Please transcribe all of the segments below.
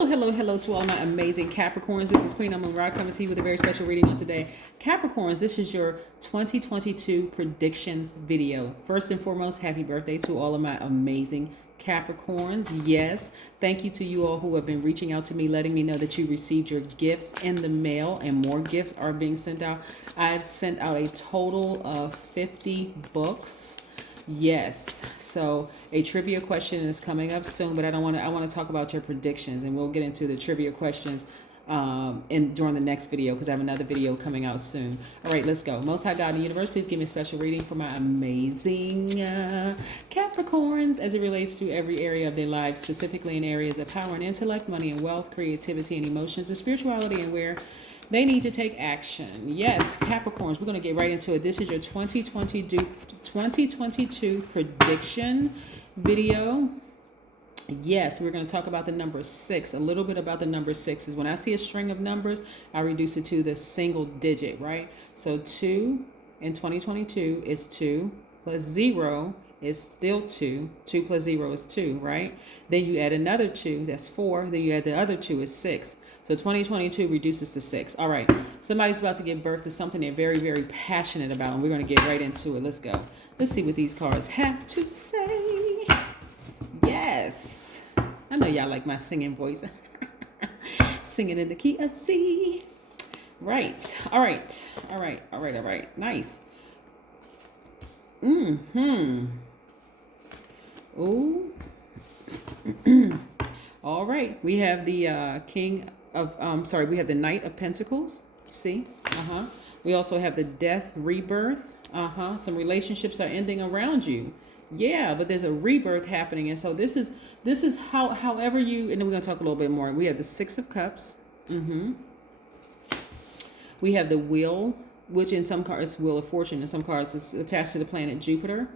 Hello to all my amazing Capricorns. This is Queen Amun Ra coming to you with a very special reading on today. Capricorns, this is your 2022 predictions video. First and foremost, happy birthday to all of my amazing Capricorns. Yes, thank you to you all who have been reaching out to me, letting me know that you received your gifts in the mail and more gifts are being sent out. I've sent out a total of 50 books. Yes. So a trivia question is coming up soon, but I want to talk about your predictions, and we'll get into the trivia questions during the next video, because I have another video coming out soon. All right, let's go. Most High God in the universe, please give me a special reading for my amazing Capricorns as it relates to every area of their lives, specifically in areas of power and intellect, money and wealth, creativity and emotions, and spirituality, and where they need to take action. Yes, Capricorns, we're going to get right into it. This is your 2022 prediction video. Yes, we're going to talk about the number 6. A little bit about the number 6 is when I see a string of numbers, I reduce it to the single digit, right? So 2 in 2022 is 2 plus 0 is still 2. 2 plus 0 is 2, right? Then you add another 2, that's 4. Then you add the other 2 is 6. So 2022 reduces to 6. All right. Somebody's about to give birth to something they're very, very passionate about, and we're going to get right into it. Let's go. Let's see what these cards have to say. Yes. I know y'all like my singing voice. Singing in the key of C. Right. All right. All right. All right. All right. Nice. Ooh. All right. We have the King of, we have the Knight of Pentacles. See? We also have the Death Rebirth. Some relationships are ending around you. Yeah, but there's a rebirth happening. And so this is however you, and then we're going to talk a little bit more. We have the Six of Cups. We have the Wheel, which in some cards, Wheel of Fortune. In some cards, it's attached to the planet Jupiter.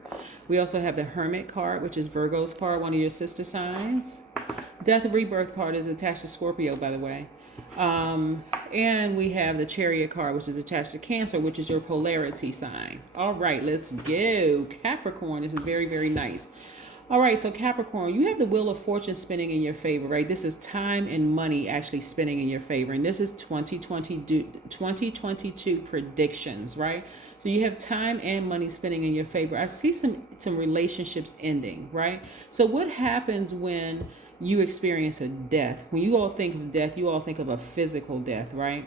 We also have the Hermit card, which is Virgo's card, one of your sister signs. Death and Rebirth card is attached to Scorpio, by the way. And we have the Chariot card, which is attached to Cancer, which is your polarity sign. All right, let's go. Capricorn, this is very, very nice. All right, so Capricorn, you have the Wheel of Fortune spinning in your favor, right? This is time and money actually spinning in your favor. And this is 2022 predictions, right? So you have time and money spinning in your favor. I see some relationships ending, right? So what happens when you experience a death? When you all think of death, you all think of a physical death, right?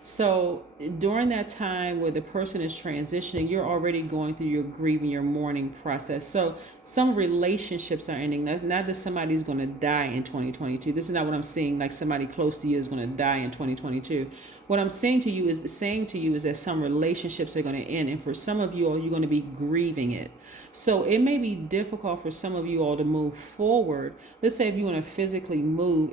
So during that time where the person is transitioning, you're already going through your grieving, your mourning process. So some relationships are ending. Not that somebody's going to die in 2022. This is not what I'm seeing, like somebody close to you is going to die in 2022. What I'm saying to you is that some relationships are going to end. And for some of you all, you're going to be grieving it. So it may be difficult for some of you all to move forward. Let's say if you want to physically move,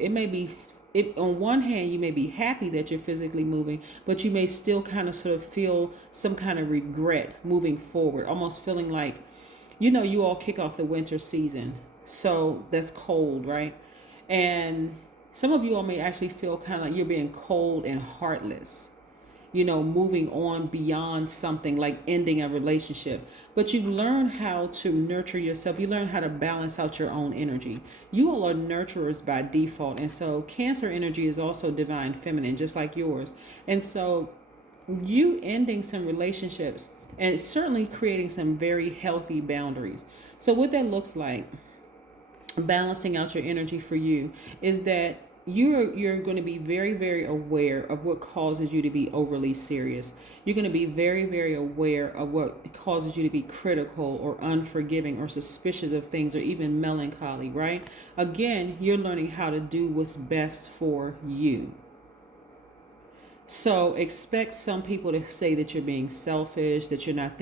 on one hand, you may be happy that you're physically moving, but you may still kind of sort of feel some kind of regret moving forward, almost feeling like, you all kick off the winter season. So that's cold, right? And some of you all may actually feel kind of like you're being cold and heartless, moving on beyond something like ending a relationship. But you learn how to nurture yourself. You learn how to balance out your own energy. You all are nurturers by default. And so Cancer energy is also divine feminine, just like yours. And so you ending some relationships and certainly creating some very healthy boundaries. So what that looks like, balancing out your energy for you, is that you're going to be very, very aware of what causes you to be overly serious. You're going to be very, very aware of what causes you to be critical or unforgiving or suspicious of things or even melancholy, right? Again, you're learning how to do what's best for you. So expect some people to say that you're being selfish, that you're not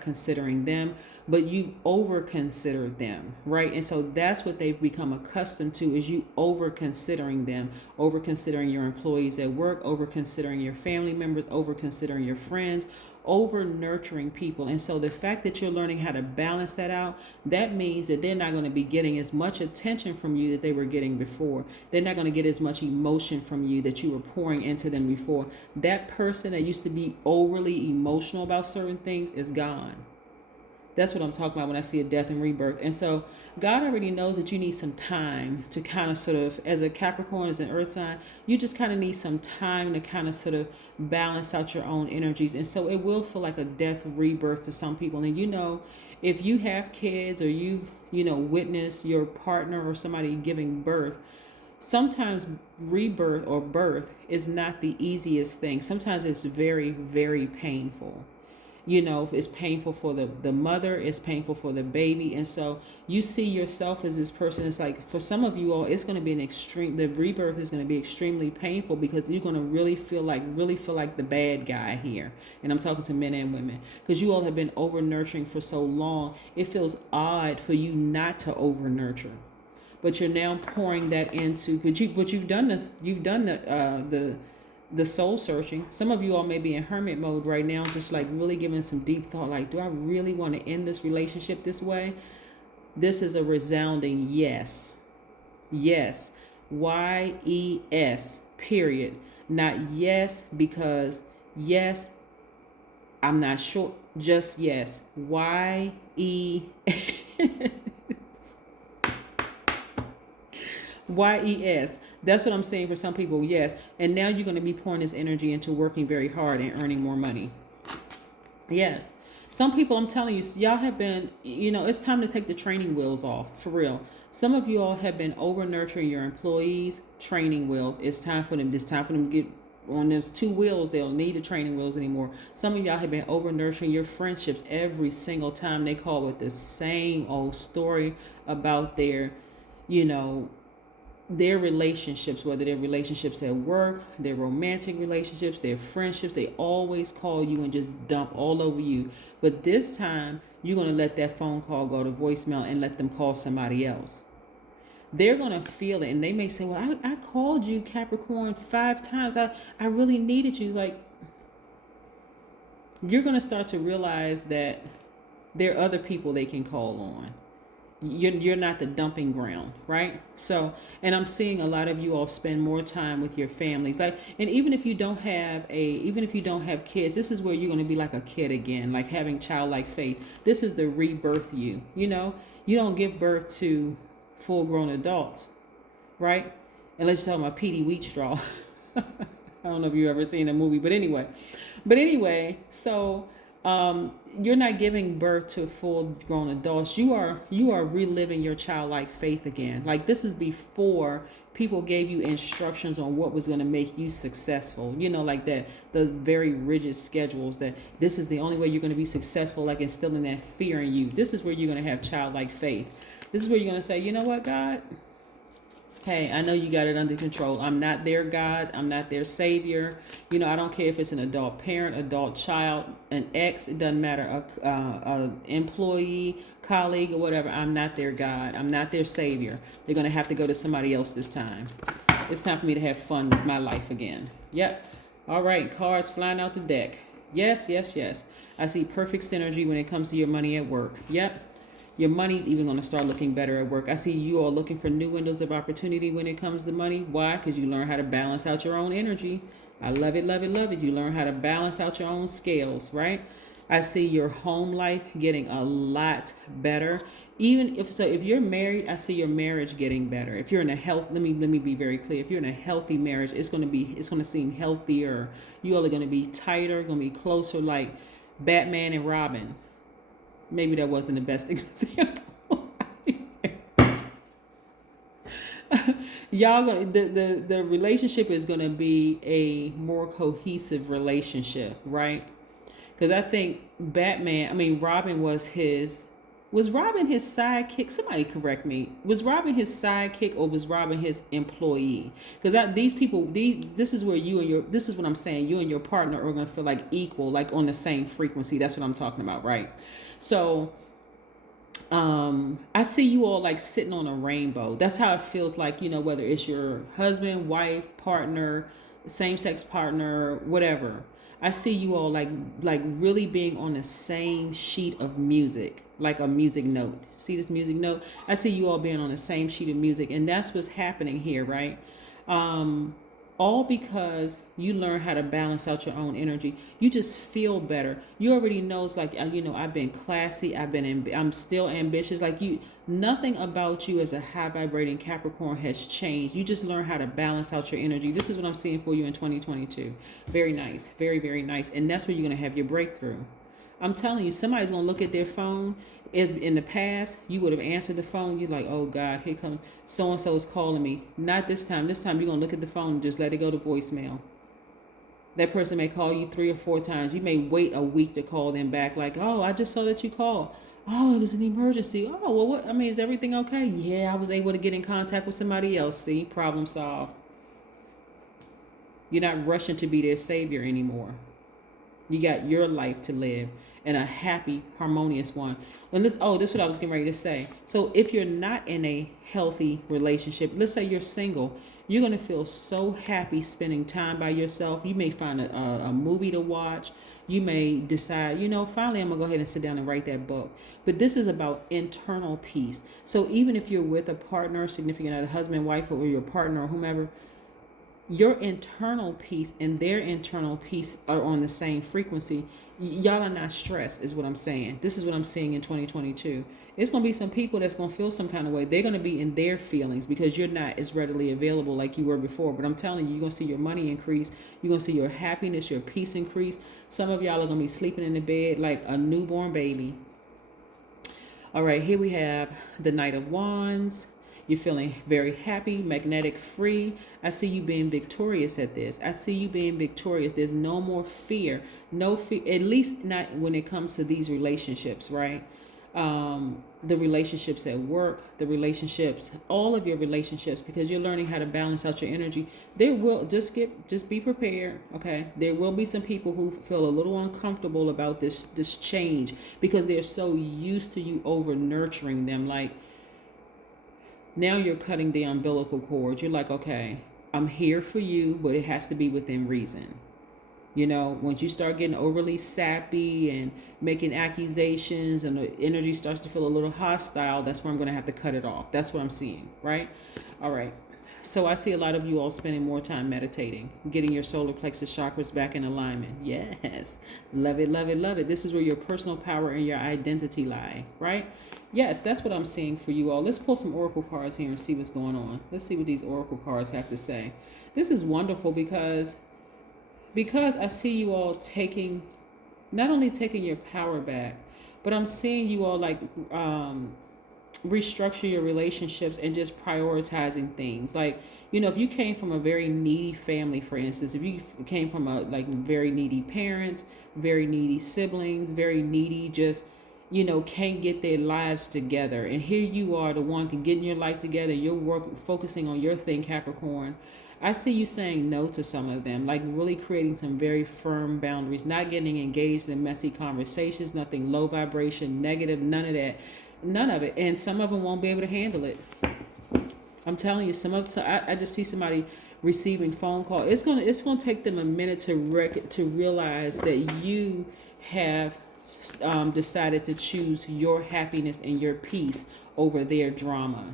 considering them, but you've over considered them, right? And so that's what they've become accustomed to, is you over considering them, over considering your employees at work, over considering your family members, over considering your friends, over nurturing people. And so the fact that you're learning how to balance that out, that means that they're not going to be getting as much attention from you that they were getting before. They're not going to get as much emotion from you that you were pouring into them before. That person that used to be overly emotional about certain things is gone. That's what I'm talking about when I see a death and rebirth. And so God already knows that you need some time to kind of sort of, as a Capricorn, as an earth sign, you just kind of need some time to kind of sort of balance out your own energies. And so it will feel like a death rebirth to some people. And if you have kids or you've, witnessed your partner or somebody giving birth, sometimes rebirth or birth is not the easiest thing. Sometimes it's very, very painful. It's painful for the mother, it's painful for the baby. And so you see yourself as this person. It's like, for some of you all, it's going to be the rebirth is going to be extremely painful, because you're going to really feel like the bad guy here. And I'm talking to men and women, because you all have been over nurturing for so long. It feels odd for you not to over nurture, but you're now pouring that into, but you've done this, you've done the soul searching. Some of you all may be in hermit mode right now, just like really giving some deep thought, like, do I really want to end this relationship this way? This is a resounding yes. Yes. YES, period. Not yes because yes, I'm not sure. Just yes. YES. YES. That's what I'm saying for some people. Yes. And now you're going to be pouring this energy into working very hard and earning more money. Yes. Some people, I'm telling you, y'all have been, it's time to take the training wheels off, for real. Some of you all have been over nurturing your employees. Training wheels. It's time for them to get on those two wheels. They don't need the training wheels anymore. Some of y'all have been over nurturing your friendships. Every single time they call with the same old story about their relationships, whether they're relationships at work, their romantic relationships, their friendships. They always call you and just dump all over you. But this time, you're going to let that phone call go to voicemail and let them call somebody else. They're going to feel it, and they may say, well, I called you, Capricorn, 5 times. I really needed you. Like, you're going to start to realize that there are other people they can call on. You're not the dumping ground, right? So, and I'm seeing a lot of you all spend more time with your families. Like, and even if you don't have kids, this is where you're going to be like a kid again, like having childlike faith. This is the rebirth you. You don't give birth to full-grown adults, right? Unless you're talking about Petey Wheatstraw. I don't know if you've ever seen a movie, but anyway, so you're not giving birth to full-grown adults. You are reliving your childlike faith again. Like, this is before people gave you instructions on what was going to make you successful. Like that, those very rigid schedules that this is the only way you're going to be successful, like instilling that fear in you. This is where you're going to have childlike faith. This is where you're going to say, you know what, God? Hey, I know you got it under control. I'm not their God. I'm not their savior. I don't care if it's an adult parent, adult child, an ex. It doesn't matter. A employee, colleague, or whatever. I'm not their God. I'm not their savior. They're going to have to go to somebody else this time. It's time for me to have fun with my life again. Yep. All right. Cards flying out the deck. Yes, yes, yes. I see perfect synergy when it comes to your money at work. Yep. Your money's even going to start looking better at work. I see you all looking for new windows of opportunity when it comes to money. Why? Because you learn how to balance out your own energy. I love it, love it, love it. You learn how to balance out your own scales, right? I see your home life getting a lot better. Even if you're married, I see your marriage getting better. If you're in a let me be very clear. If you're in a healthy marriage, it's going to seem healthier. You all are going to be tighter, going to be closer, like Batman and Robin. Maybe that wasn't the best example. Y'all gonna the relationship is gonna be a more cohesive relationship, right? Because I think Robin was Robin his sidekick? Somebody correct me. Was Robin his sidekick or was Robin his employee? Because this is what I'm saying. You and your partner are going to feel like equal, like on the same frequency. That's what I'm talking about, right? So, I see you all like sitting on a rainbow. That's how it feels like, whether it's your husband, wife, partner, same-sex partner, whatever. I see you all like really being on the same sheet of music, like a music note. See this music note? I see you all being on the same sheet of music, and that's what's happening here, right? All because you learn how to balance out your own energy. You just feel better. You already know, it's like, I've been classy, I'm still ambitious. Like, nothing about you as a high vibrating Capricorn has changed. You just learn how to balance out your energy. This is what I'm seeing for you in 2022. Very nice. Very, very nice. And that's where you're going to have your breakthrough. I'm telling you, somebody's going to look at their phone. As in the past, you would have answered the phone. You're like, oh God, here comes so-and-so is calling me. Not this time. This time you're going to look at the phone and just let it go to voicemail. That person may call you 3 or 4 times. You may wait a week to call them back. Like, oh, I just saw that you called. Oh, it was an emergency. Oh, well, what? I mean, is everything okay? Yeah, I was able to get in contact with somebody else. See, problem solved. You're not rushing to be their savior anymore. You got your life to live, and a happy, harmonious one. And this is what I was getting ready to say. So if you're not in a healthy relationship, let's say you're single, you're going to feel so happy spending time by yourself. You may find a movie to watch. You may decide, finally I'm going to go ahead and sit down and write that book. But this is about internal peace. So even if you're with a partner, significant other, husband, wife, or your partner or whomever, your internal peace and their internal peace are on the same frequency. Y'all are not stressed, is what I'm saying. This is what I'm seeing in 2022. It's going to be some people that's going to feel some kind of way. They're going to be in their feelings because you're not as readily available like you were before. But I'm telling you, you're going to see your money increase. You're going to see your happiness, your peace increase. Some of y'all are going to be sleeping in the bed like a newborn baby. All right, here we have the Knight of Wands. You're feeling very happy, magnetic, free. I see you being victorious at this. I see you being victorious. There's no more fear. No fear, at least not when it comes to these relationships, right? The relationships at work, the relationships, all of your relationships, because you're learning how to balance out your energy. There will just be prepared, okay? There will be some people who feel a little uncomfortable about this change because they're so used to you over nurturing them. Like, now you're cutting the umbilical cord. You're like, okay, I'm here for you, but it has to be within reason. Once you start getting overly sappy and making accusations and the energy starts to feel a little hostile, that's where I'm going to have to cut it off. That's what I'm seeing, right? All right. So I see a lot of you all spending more time meditating, getting your solar plexus chakras back in alignment. Yes. Love it, love it, love it. This is where your personal power and your identity lie, right? Yes, that's what I'm seeing for you all. Let's pull some oracle cards here and see what's going on. Let's see what these oracle cards have to say. This is wonderful because I see you all not only taking your power back, but I'm seeing you all like restructure your relationships and just prioritizing things. Like, if you came from a very needy family, for instance, if you came from a very needy parents, very needy siblings, very needy, just can't get their lives together. And here you are, the one can get your life together. You're focusing on your thing, Capricorn. I see you saying no to some of them, like really creating some very firm boundaries, not getting engaged in messy conversations, nothing low vibration, negative, none of that, none of it. And some of them won't be able to handle it. I'm telling you, I just see somebody receiving phone call. It's gonna take them a minute to realize that you have decided to choose your happiness and your peace over their drama.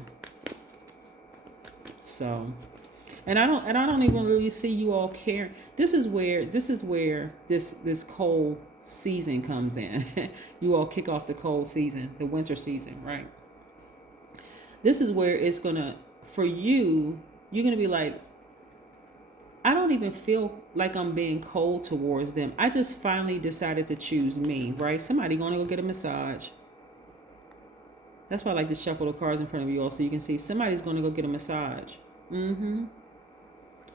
So, and I don't even really see you all caring. This is where this cold season comes in. You all kick off the cold season, the winter season, right? This is where it's gonna, for you, you're gonna be like, I don't even feel like I'm being cold towards them. I just finally decided to choose me, right? Somebody going to go get a massage. That's why I like to shuffle the cards in front of you all so you can see somebody's going to go get a massage.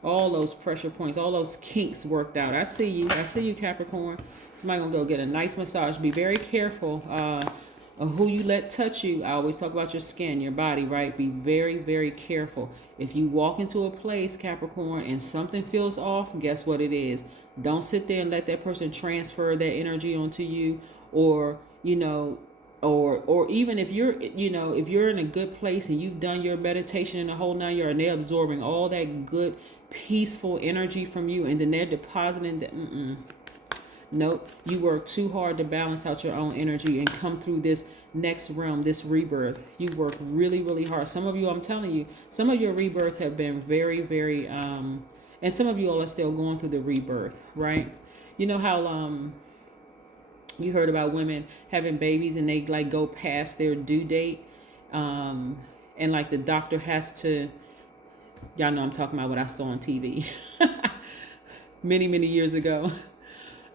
All those pressure points, all those kinks worked out. I see you, Capricorn. Somebody going to go get a nice massage. Be very careful of who you let touch you. I always talk about your skin, your body, right? Be very, very careful. If you walk into a place, Capricorn, and something feels off, guess what it is? Don't sit there and let that person transfer that energy onto you, or or even if you're in a good place and you've done your meditation in the whole 9 yards and they're absorbing all that good, peaceful energy from you, and then they're depositing that. Nope, you work too hard to balance out your own energy and come through this next realm, this rebirth. You work really, really hard. Some of you, I'm telling you, some of your rebirths have been very, very And some of you all are still going through the rebirth, right? You know how you heard about women having babies and they like go past their due date, and like the doctor has to, y'all know I'm talking about what I saw on TV many years ago.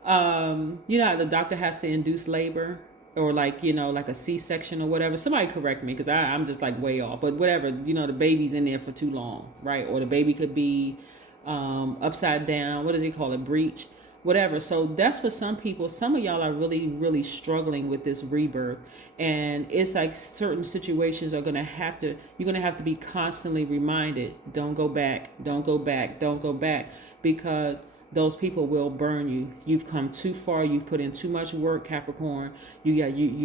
You know how the doctor has to induce labor, or like, you know, like a C-section or whatever. Somebody correct me, because I'm just like way off, but whatever, you know, the baby's in there for too long, right? Or the baby could be upside down, what does he call it, breech, whatever. So that's for some people. Some of y'all are really struggling with this rebirth, and it's like certain situations are gonna have to, you're gonna have to be constantly reminded, don't go back, don't go back, don't go back, because those people will burn you. You've come too far. You've put in too much work, Capricorn. You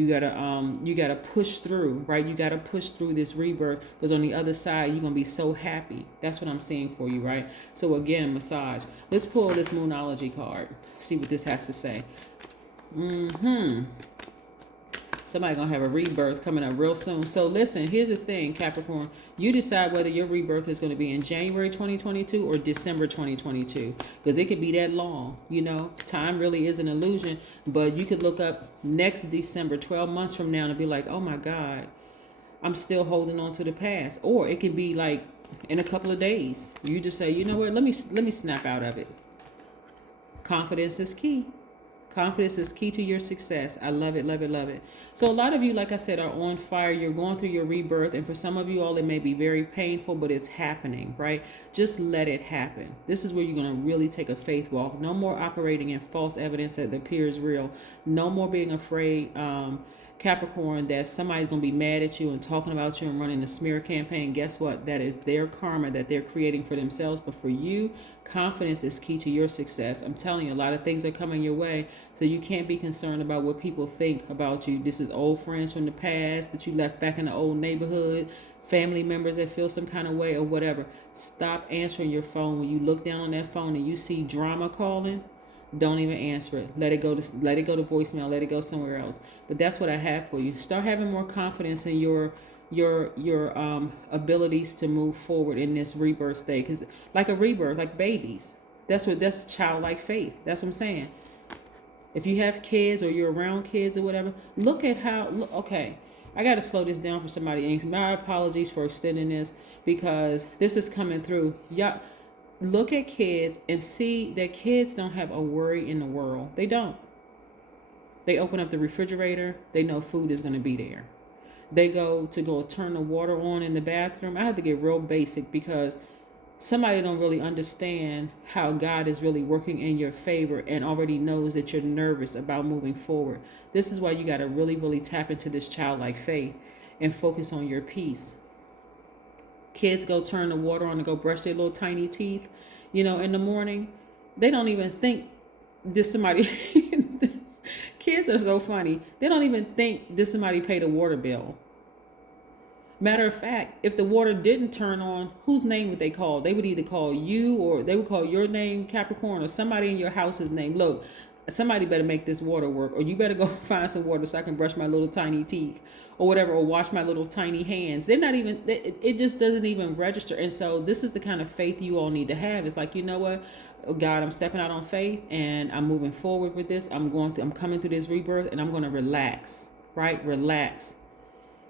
gotta push through, right? You gotta push through this rebirth, because on the other side you're gonna be so happy. That's what I'm seeing for you, right? So again, massage. Let's pull this Moonology card. See what this has to say. Somebody gonna have a rebirth coming up real soon. So listen, here's the thing, Capricorn. You decide whether your rebirth is going to be in January 2022 or December 2022, because it could be that long. You know, time really is an illusion. But you could look up next December, 12 months from now, and be like, oh my God, I'm still holding on to the past. Or it could be like in a couple of days. You just say, you know what, let me snap out of it. Confidence is key. Confidence is key to your success. I love it, love it, love it. So a lot of you, like I said, are on fire. You're going through your rebirth. And for some of you all, it may be very painful, but it's happening, right? Just let it happen. This is where you're going to really take a faith walk. No more operating in false evidence that appears real. No more being afraid, Capricorn, that somebody's going to be mad at you and talking about you and running a smear campaign. Guess what? That is their karma that they're creating for themselves. But for you, confidence is key to your success. I'm telling you, a lot of things are coming your way. So you can't be concerned about what people think about you. This is old friends from the past that you left back in the old neighborhood, family members that feel some kind of way or whatever. Stop answering your phone. When you look down on that phone and you see drama calling, don't even answer it. Let it go to voicemail. Let it go somewhere else. But that's what I have for you. Start having more confidence in your abilities to move forward in this rebirth state. Because like a rebirth, like babies, that's childlike faith. That's what I'm saying. If you have kids or you're around kids or whatever, look at how. Okay, I got to slow this down for somebody. My apologies for extending this, because this is coming through. Y'all, look at kids and see that kids don't have a worry in the world. They don't. They open up the refrigerator. They know food is going to be there. They go turn the water on in the bathroom. I have to get real basic, because somebody don't really understand how God is really working in your favor and already knows that you're nervous about moving forward. This is why you got to really tap into this childlike faith and focus on your peace. Kids go turn the water on and go brush their little tiny teeth, in the morning. They don't even think this somebody. Kids are so funny. They don't even think this somebody paid a water bill. Matter of fact, if the water didn't turn on, whose name would they call? They would either call you, or they would call your name, Capricorn, or somebody in your house's name. Look, somebody better make this water work, or you better go find some water so I can brush my little tiny teeth or whatever, or wash my little tiny hands. They're not even, it just doesn't even register. And so this is the kind of faith you all need to have. It's like, you know what? God, I'm stepping out on faith and I'm moving forward with this. I'm coming through this rebirth, and I'm going to relax, right? Relax.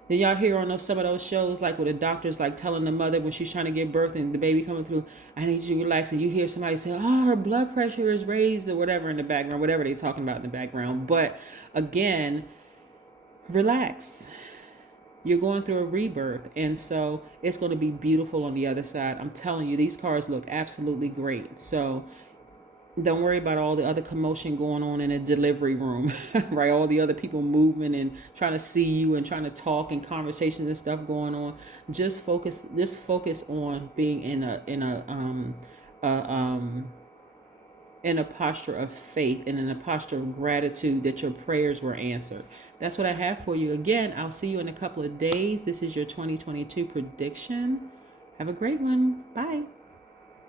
Then y'all hear on some of those shows, like where the doctor's like telling the mother when she's trying to give birth and the baby coming through, I need you to relax. And you hear somebody say, oh, her blood pressure is raised, or whatever in the background, whatever they're talking about in the background. But again, relax. You're going through a rebirth, and so it's going to be beautiful on the other side. I'm telling you, these cards look absolutely great. So don't worry about all the other commotion going on in a delivery room, right? All the other people moving and trying to see you and trying to talk, and conversations and stuff going on. Just focus on being in a posture of faith and in a posture of gratitude that your prayers were answered. That's what I have for you. Again, I'll see you in a couple of days. This is your 2022 prediction. Have a great one. Bye.